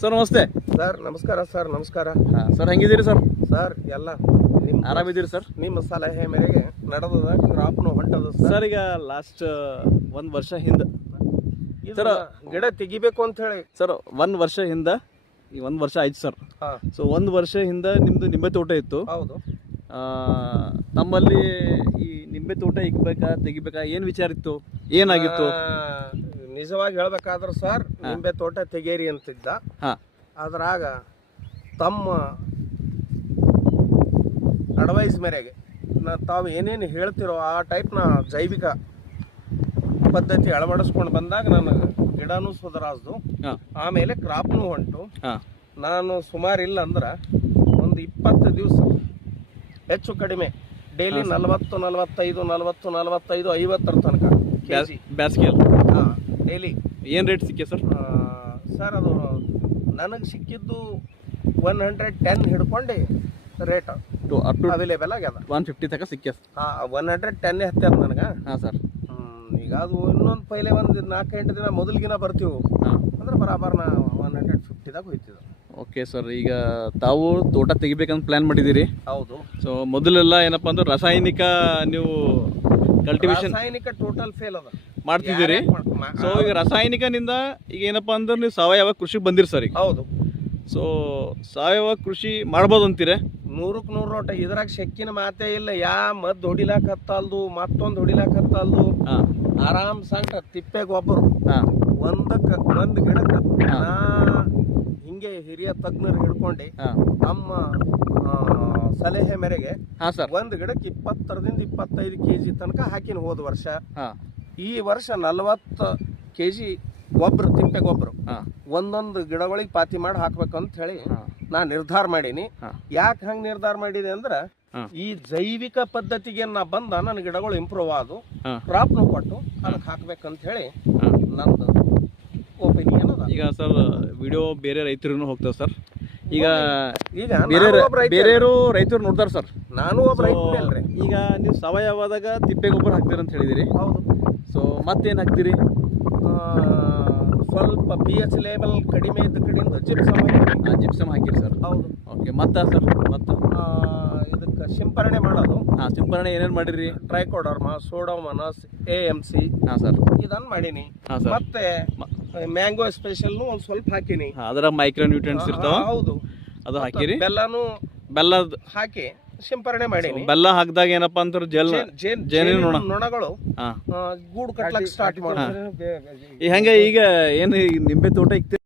Sir ನಮಸ್ತೆ. Sir ನಮಸ್ಕಾರ. Sir ನಮಸ್ಕಾರ. Sir ಹೆಂಗಿದ್ದೀರಿ sir? ಸರ್ ಎಲ್ಲ ಆರಾಮಿದ್ದೀರಿ ಸರ್? ನಿಮ್ಮ ಸಲಹೆ ಮೇರೆಗೆ ನಡೆದದ ಕ್ರಾಪ್ನು ಹೊಂಟದ ಸರ್. ಈಗ ಲಾಸ್ಟ್ 1 ವರ್ಷ ಹಿಂದೆ ಸರ್ ಗಿಡ ತೆಗಿಬೇಕು ಅಂತ ಹೇಳಿ ಸರ್ 1 ವರ್ಷ ಹಿಂದೆ, ಈ 1 ವರ್ಷ ಆಯ್ತು ಸರ್. ಸೊ 1 ವರ್ಷ ಹಿಂದೆ ನಿಮ್ಮದು ನಿಂಬೆ ತೋಟ ಇತ್ತು. ಹೌದು. ನಮ್ಮಲ್ಲಿ ಈ ನಿಂಬೆ ತೋಟ ಇಕ್ಬೇಕಾ ತೆಗಿಬೇಕಾ ಏನು ವಿಚಾರ ಇತ್ತು, ಏನಾಗಿತ್ತು? ನಿಜವಾಗಿ ಹೇಳ್ಬೇಕಾದ್ರೆ ಸರ್ ನಿಂಬೆ ತೋಟ ತೆಗೇರಿ ಅಂತಿದ್ದ. ಅದ್ರಾಗ ತಮ್ಮ ಅಡ್ವೈಸ್ ಮೇರೆಗೆ ತಾವು ಏನೇನು ಹೇಳ್ತಿರೋ ಆ ಟೈಪ್ನ ಜೈವಿಕ ಪದ್ಧತಿ ಅಳವಡಿಸ್ಕೊಂಡು ಬಂದಾಗ ನನಗೆ ಗಿಡನೂ ಸುಧಾರಿಸ್ದು, ಆಮೇಲೆ ಕ್ರಾಪ್ನೂ ಹೊಂಟು. ನಾನು ಸುಮಾರು ಇಲ್ಲ ಅಂದ್ರೆ ಒಂದು 20 ದಿವಸ ಹೆಚ್ಚು ಕಡಿಮೆ ಡೈಲಿ 40, 45, 40, 45, 50 ತನಕ ಬ್ಯಾಸ್ಗೆಯಲ್ಲಿ ಡೈಲಿ. ಏನು ರೇಟ್ ಸಿಕ್ಕಿ ಸರ್? ಸರ್ ಅದು ನನಗೆ ಸಿಕ್ಕಿದ್ದು 110 ಹಿಡ್ಕೊಂಡು ರೇಟ್ ಅವೈಲೇಬಲ್ ಆಗ್ಯದ. 150 ತನಕ ಸಿಕ್ಕ. 110 ಹತ್ತದ ನನಗೆ. ಸರ್ ಈಗ ಅದು ಇನ್ನೊಂದು ಪೈಲೆ ಒಂದು 4-8 ದಿನ ಮೊದಲಿಗಿನ ಬರ್ತೀವಿ ಅಂದ್ರೆ ಬರಾಬರ್ ನಾ 150ದಾಗ ಹೋಯ್ತಿದ್ದೆ. Okay sir. ಈಗ ತಾವು ತೋಟ ತೆಗಿಬೇಕಂತ ಪ್ಲಾನ್ ಮಾಡಿದ್ದೀರಿ? ಹೌದು. ಸೊ ಮೊದಲೆಲ್ಲ ಏನಪ್ಪ ಅಂದ್ರೆ ರಾಸಾಯನಿಕ ನೀವು ರಾಸಾಯನಿಕ ಟೋಟಲ್ ಫೇಲ್ ಅದ ಮಾಡ್ತಿದ್ದೀರಿ. ಸೊ ಈಗ ರಾಸಾಯನಿಕನಿಂದ ಈಗ ಏನಪ್ಪ ಅಂದ್ರೆ ನೀವು ಸಾವಯವ ಕೃಷಿಗೆ ಬಂದಿರಿ ಸರ್ ಈಗ? ಹೌದು. ಸೊ ಸಾವಯವ ಕೃಷಿ ಮಾಡ್ಬೋದು ಅಂತೀರ? 100ಕ್ಕೆ 100 ನೋಟ. ಇದ್ರಾಗ ಶೆಕ್ಕಿನ ಮಾತೇ ಇಲ್ಲ. ಮದ್ದು ಹೊಡಿಲಾಕ ಹತ್ತಲ್ದು, ಮತ್ತೊಂದು ಹೊಡಿಲಾಕ ಹತ್ತಲ್ದು. ಆರಾಮ್ ಸಂಟ ತಿಪ್ಪೆ ಗೊಬ್ಬರ ಒಂದು ಗಿಡಕ್ಕೆ ಹಿಂಗೆ ಹಿರಿಯ ತಜ್ಞರು ಹಿಡ್ಕೊಂಡು ನಮ್ಮ ಸಲಹೆ ಮೇರೆಗೆ ಒಂದು ಗಿಡಕ್ಕೆ 20ರಿಂದ 25 kg ತನಕ ಹಾಕಿನ ಹೋದ ವರ್ಷ. ಈ ವರ್ಷ 40 kg ಗೊಬ್ಬರ, ತಿಪ್ಪೆ ಗೊಬ್ಬರ ಒಂದೊಂದು ಗಿಡಗಳಿಗೆ ಪಾತಿ ಮಾಡಿ ಹಾಕ್ಬೇಕಂತ ಹೇಳಿ ನಾ ನಿರ್ಧಾರ ಮಾಡೀನಿ. ಯಾಕೆ ಹಂಗೆ ನಿರ್ಧಾರ ಮಾಡಿದೆ ಅಂದ್ರೆ ಈ ಜೈವಿಕ ಪದ್ಧತಿಗೆ ನಾ ಬಂದ ನನ್ನ ಗಿಡಗಳು ಇಂಪ್ರೂವ್ ಆದು, ಕ್ರಾಪ್ನು ಕೊಟ್ಟು ಅದಕ್ಕೆ ಹಾಕ್ಬೇಕಂತ ಹೇಳಿ ನಂದು ಒಪಿನಿಯನ್ ಅದ. ಈಗ ಸರ್ ವಿಡಿಯೋ ಬೇರೆ ರೈತರು ಹೋಗ್ತೇವೆ ಸರ್. ಈಗ ಬೇರೆ ರೈತರು ನೋಡ್ತಾರೆ ಸರ್. ನಾನು ಒಬ್ಬ ರೈತ ಅಲ್ರಿ. ಈಗ ನೀವು ಸಾವಯವದಾಗ ತಿಪ್ಪೆ ಗೊಬ್ಬರ ಹಾಕ್ತೀರಿ ಅಂತ ಹೇಳಿದಿರಿ. ಹೌದು. ಸೊ ಮತ್ತೇನು ಹಾಕ್ತೀರಿ? ಸ್ವಲ್ಪ pH ಲೆವೆಲ್ ಕಡಿಮೆ ಇದ್ದ ಕಡೆಯಿಂದ ಜಿಪ್ಸಮ್ ಹಾಕಿರಿ ಸರ್? ಹೌದು. ಓಕೆ. ಮತ್ತೆ ಸರ್ ಮತ್ತೆ ಇದಕ್ಕೆ ಸಿಂಪರಣೆ ಮಾಡೋದು. ಸಿಂಪರಣೆ ಏನೇನು ಮಾಡಿರಿ? ಟ್ರೈಕೋಡರ್ಮ, ಸೋಡೋಮೋನಾಸ್, AMC ಸರ್ ಇದನ್ನ ಮಾಡೀನಿ. ಮತ್ತೆ ಮ್ಯಾಂಗೋ ಸ್ಪೆಷಲ್ ಒಂದು ಸ್ವಲ್ಪ ಹಾಕಿನಿ. ಅದರ ಮೈಕ್ರೋ ನ್ಯೂಟ್ರಿಯೆಂಟ್ಸ್ ಇರ್ತಾವ. ಹೌದು. ಅದು ಹಾಕಿರಿ. ಬೆಲ್ಲ ಹಾಕಿ ಸಿಂಪರಣೆ ಮಾಡೀನಿ. ಬೆಲ್ಲ ಹಾಕಿದಾಗ ಏನಪ್ಪಾ ಅಂತ ಜೇನಿನ ನೊಣಗಳು ಗೂಡು ಕಟ್ಲಕ್ಕೆ ಸ್ಟಾರ್ಟ್ ಮಾಡ್ತಾರೆ. ಹೆಂಗೆ ಈಗ ಏನು ನಿಂಬೆ ತೋಟ ಇಕ್ತೀರಿ?